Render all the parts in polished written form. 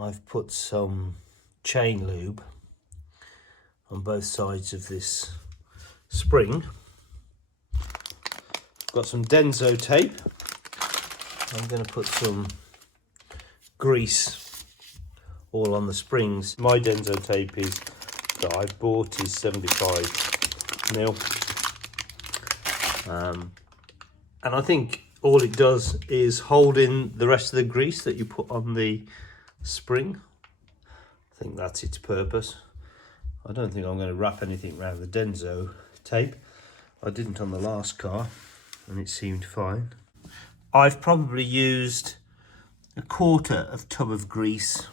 I've put some chain lube on both sides of this spring. Got some Denso tape. I'm going to put some grease all on the springs. My Denso tape that I bought is 75mm. And I think all it does is hold in the rest of the grease that you put on the spring. I think that's its purpose. I don't think I'm going to wrap anything around the Denso tape. I didn't on the last car and it seemed fine. I've probably used a quarter of tub of grease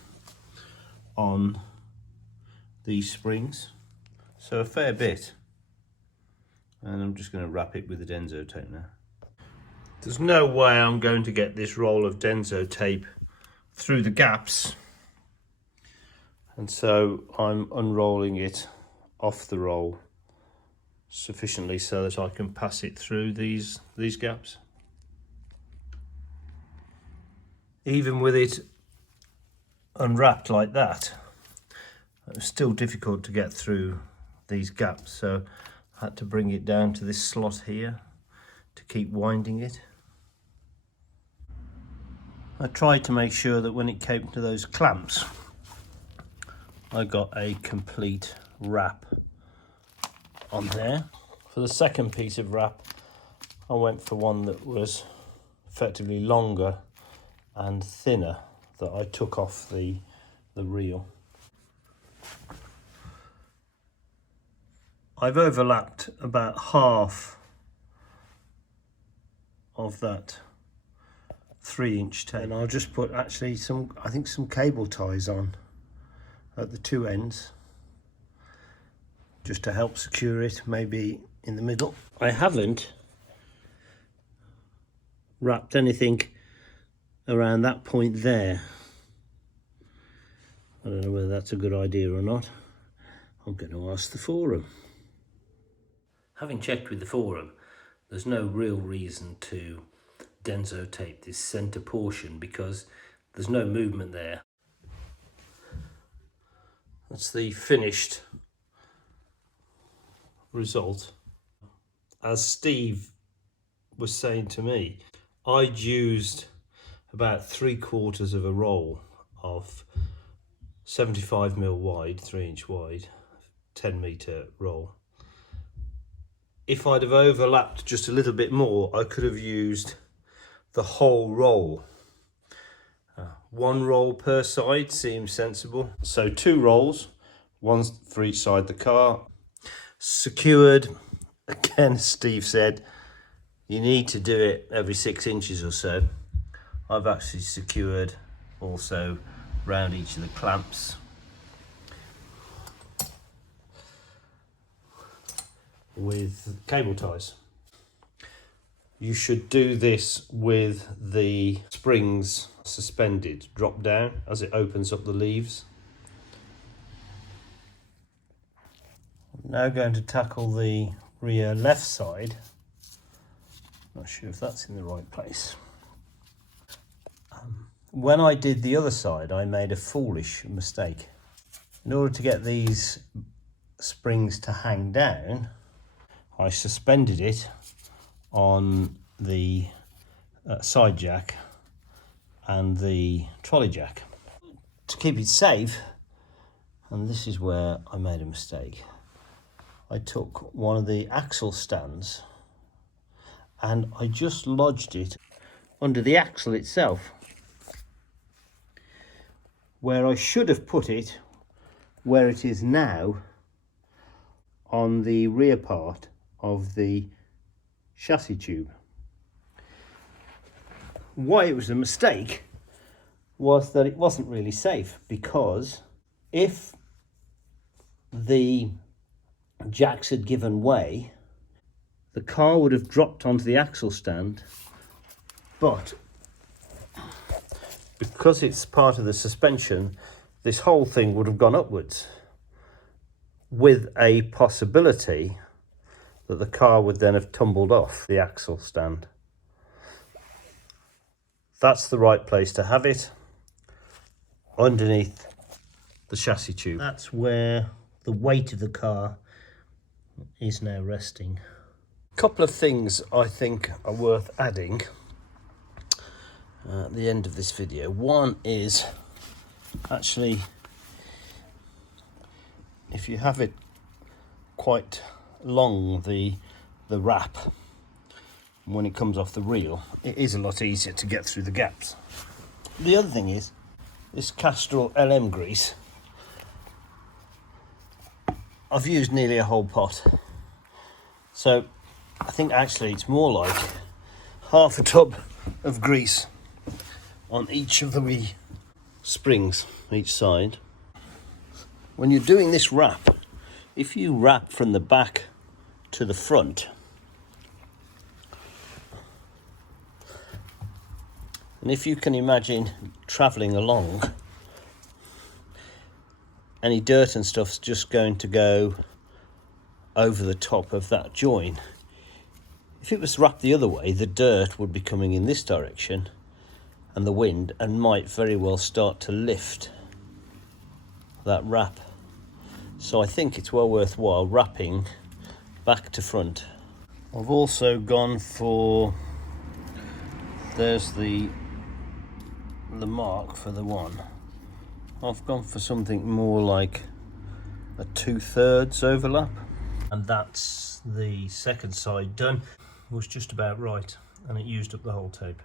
on these springs, so a fair bit. And I'm just going to wrap it with the Denso tape now. There's no way I'm going to get this roll of Denso tape through the gaps, and so I'm unrolling it off the roll sufficiently so that I can pass it through these gaps. Even with it unwrapped like that, it was still difficult to get through these gaps, so I had to bring it down to this slot here to keep winding it. I tried to make sure that when it came to those clamps, I got a complete wrap on there. For the second piece of wrap, I went for one that was effectively longer and thinner, that I took off the reel. I've overlapped about half of that 3-inch tape, and I'll just put actually some cable ties on at the two ends just to help secure it, maybe in the middle. I haven't wrapped anything around that point there. I don't know whether that's a good idea or not. I'm going to ask the forum. Having checked with the forum, there's no real reason to Denso tape this centre portion because there's no movement there. That's the finished result. As Steve was saying to me, I'd used about 3/4 of a roll of 75mm wide, 3-inch wide, 10-metre roll. If I'd have overlapped just a little bit more, I could have used the whole roll. One roll per side seems sensible. So 2 rolls, one for each side of the car. Secured, again, Steve said, you need to do it every 6 inches or so. I've actually secured also round each of the clamps with cable ties. You should do this with the springs suspended, drop down as it opens up the leaves. I'm now going to tackle the rear left side. Not sure if that's in the right place. When I did the other side, I made a foolish mistake. In order to get these springs to hang down, I suspended it on the side jack and the trolley jack to keep it safe. And this is where I made a mistake. I took one of the axle stands and I just lodged it under the axle itself, where I should have put it where it is now on the rear part of the chassis tube. Why it was a mistake was that it wasn't really safe, because if the jacks had given way, the car would have dropped onto the axle stand, but because it's part of the suspension, this whole thing would have gone upwards, with a possibility that the car would then have tumbled off the axle stand. That's the right place to have it. underneath the chassis tube. That's where the weight of the car is now resting. A couple of things I think are worth adding at the end of this video. One is actually, if you have it quite long, the wrap, when it comes off the reel, it is a lot easier to get through the gaps. The other thing is this Castrol LM grease. I've used nearly a whole pot, so I think actually it's more like half a tub of grease on each of the wee springs each side. When you're doing this wrap, if you wrap from the back to the front, and if you can imagine travelling along, any dirt and stuff's just going to go over the top of that join. If it was wrapped the other way, the dirt would be coming in this direction and the wind, and might very well start to lift that wrap. So I think it's well worthwhile wrapping back to front. I've also gone for, there's the mark for the one. I've gone for something more like a 2/3 overlap, and that's the second side done. It was just about right, and it used up the whole tape.